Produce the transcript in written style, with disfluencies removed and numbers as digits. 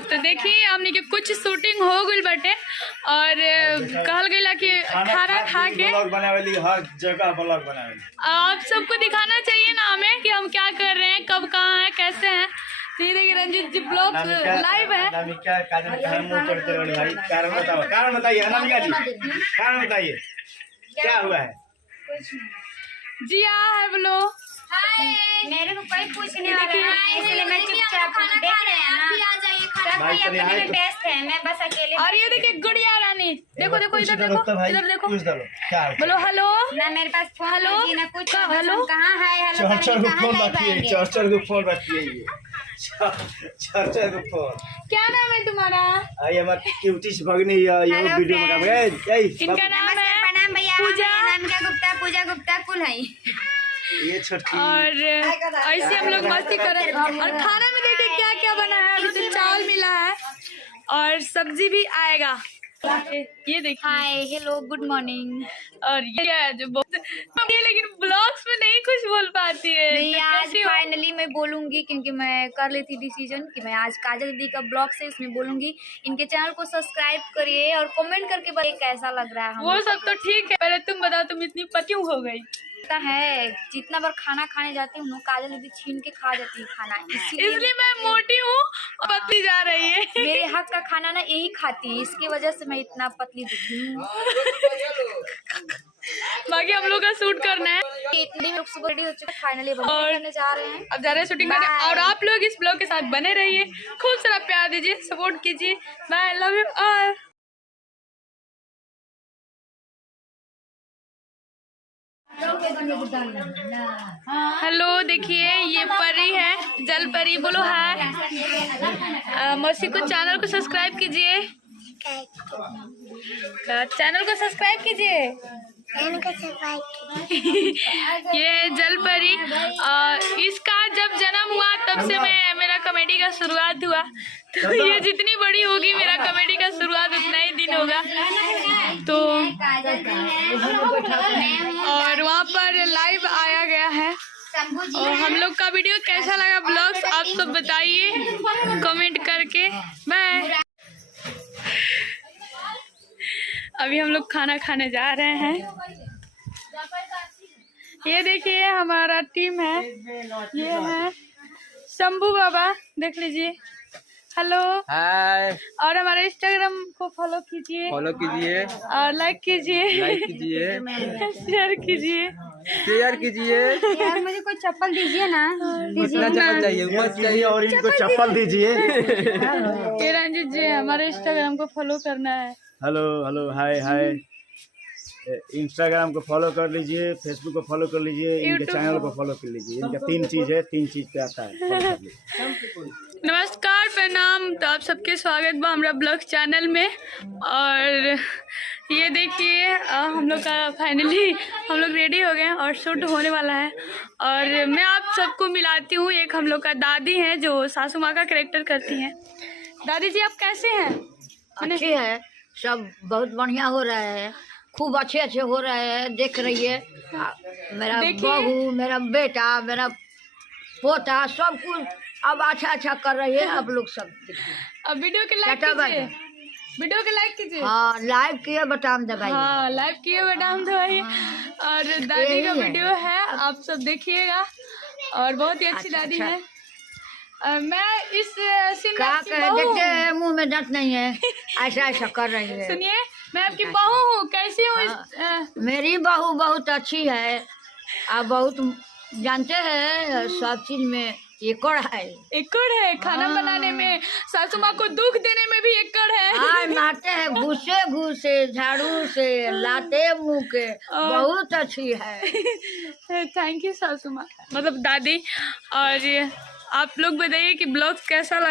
तो देखिए हमने के कुछ शूटिंग हो गई बटे और कहल गई कि खाना खा के हर जगह ब्लॉग बनावेली। आप सबको दिखाना चाहिए ना हमें कि हम क्या कर रहे हैं, कब कहाँ हैं, कैसे हैं। धीरे धीरे रंजीत जी ब्लॉग लाइव है। कारण बताइए अनामिका जी, कारण बताइए क्या हुआ है। जी हाँ है बोलो। मेरे को कोई पूछने वाला है, इसलिए मैं चुपचाप देख रहे हैं ना। सब कोई अपने में व्यस्त है, मैं बस अकेले। और ये देखिए गुड़िया रानी, देखो देखो इधर देखो, इधर देखो, क्या बोलो हेलो। ना मेरे पास फोन हेलो ना कुछ, हेलो कहाँ है, हेलो चर्चर को फोन रखिए, चर्चर को फोन रखिए, ये चर्चर को फोन। क्या नाम है तुम्हारा? आई हमारी क्यूटी से भगनी है ये वीडियो में काम है। इनका नाम है प्रणाम भैया, पूजा। अनामिका गुप्ता, पूजा गुप्ता कुल है ये छोटी। और ऐसे हम लोग मस्ती कर रहे हैं। और खाना में देखिए क्या क्या बना है। अभी तो चावल मिला है और सब्जी भी आएगा। ये देखिए, हाय हेलो गुड मॉर्निंग। और ये है जो लेकिन ब्लॉग्स में नहीं कुछ बोल पाती है। नहीं, तो आज कैसी हो? फाइनली मैं बोलूंगी, क्योंकि मैं कर ली थी डिसीजन कि मैं आज काजल दीदी का ब्लॉग से उसमें बोलूंगी। इनके चैनल को सब्सक्राइब करिए और कमेंट करके बताइए कैसा लग रहा है। वो सब तो ठीक है, पहले तुम बताओ तुम इतनी पतियों हो गई। पता है जितना बार खाना खाने जाती हूँ काजल दीदी छीन के खा जाती है खाना, इसलिए मैं मोटी हूँ और पतली जा रही है। मेरे हाथ का खाना ना यही खाती है, इसकी वजह से मैं इतना पतली दिखती हूँ। बाकी हम लोग का शूट करना है इतने लोग सुबह रेडी हो चुके, फाइनली और करने जा रहे हैं। अब जा रहे हैं शूटिंग करने। और आप लोग इस ब्लॉग के साथ बने रहिए, खूब सारा प्यार दीजिए, सपोर्ट कीजिए। Bye, love you all. Hello, देखिए ये परी है, जल परी, बोलो हाय। मौसी को चैनल को सब्सक्राइब कीजिए, चैनल को सब्सक्राइब कीजिए। ये जल परी, इसका जब जन्म हुआ तब से मेरा कॉमेडी का शुरुआत हुआ। तो ये जितनी बड़ी होगी मेरा कॉमेडी का शुरुआत उतना ही दिन होगा। तो और वहाँ पर लाइव आया गया है। और हम लोग का वीडियो कैसा लगा ब्लॉग्स आप सब बताइए कमेंट करके। बाय। अभी हम लोग खाना खाने जा रहे हैं। ये देखिए हमारा टीम है, ये है शंभू बाबा, देख लीजिए। Hello hi. और हमारे इंस्टाग्राम को फॉलो कीजिए और लाइक कीजिए, शेयर कीजिए, यार मुझे कोई चप्पल दीजिए ना। कितना चप्पल चाहिए? बस चाहिए और इनको चप्पल दीजिए। ये रंजीत जी हमारे इंस्टाग्राम को फॉलो करना है। हेलो हेलो हाय हाय। इंस्टाग्राम को फॉलो कर लीजिए, फेसबुक को फॉलो कर लीजिए, इनके चैनल को फॉलो कर लीजिए। इनका 3 चीज़ है, 3 चीज़ पे आता है, फॉलो कर लीजिए। नमस्कार, प्रणाम। तो आप सबके स्वागत बा हमारा ब्लॉग चैनल में। और ये देखिए हम लोग का फाइनली हम लोग रेडी हो गए और शूट होने वाला है। और मैं आप सबको मिलाती हूँ, एक हम लोग का दादी हैं जो सासू माँ का कैरेक्टर करती हैं। दादी जी आप कैसे हैं? अच्छी है, सब बहुत बढ़िया हो रहा है, खूब अच्छे अच्छे हो रहे हैं। देख रही है मेरा बहू, मेरा बेटा, मेरा पोता, सब कुछ अब अच्छा अच्छा कर रही है। आप लोग सब अब वीडियो के लाइक कीजिए, वीडियो के लाइक कीजिए। हाँ लाइव किए बटाम दबाइए। हाँ लाइव किए बटाम दबाइए। और दादी का वीडियो है, आप सब देखिएगा। और बहुत ही अच्छी दादी है। मैं इस सीन क्या कहे, देखते हैं मुंह में दंत नहीं है, ऐसा ऐसा कर रही है। सुनिए, मैं आपकी बहू हूँ, कैसी हूँ? मेरी बहू बहुत अच्छी है। आप बहुत जानते हैं सब चीज में एकड़ है, एकड़ है। खाना बनाने में, सासू माँ को दुख देने में भी एकड़ है। हाँ मारते हैं घुसे घुसे, झाड़ू से लाते मुँह के, बहुत अच्छी है। थैंक यू सासू माँ, मतलब दादी। और आप लोग बताइए कि ब्लॉग कैसा लगा।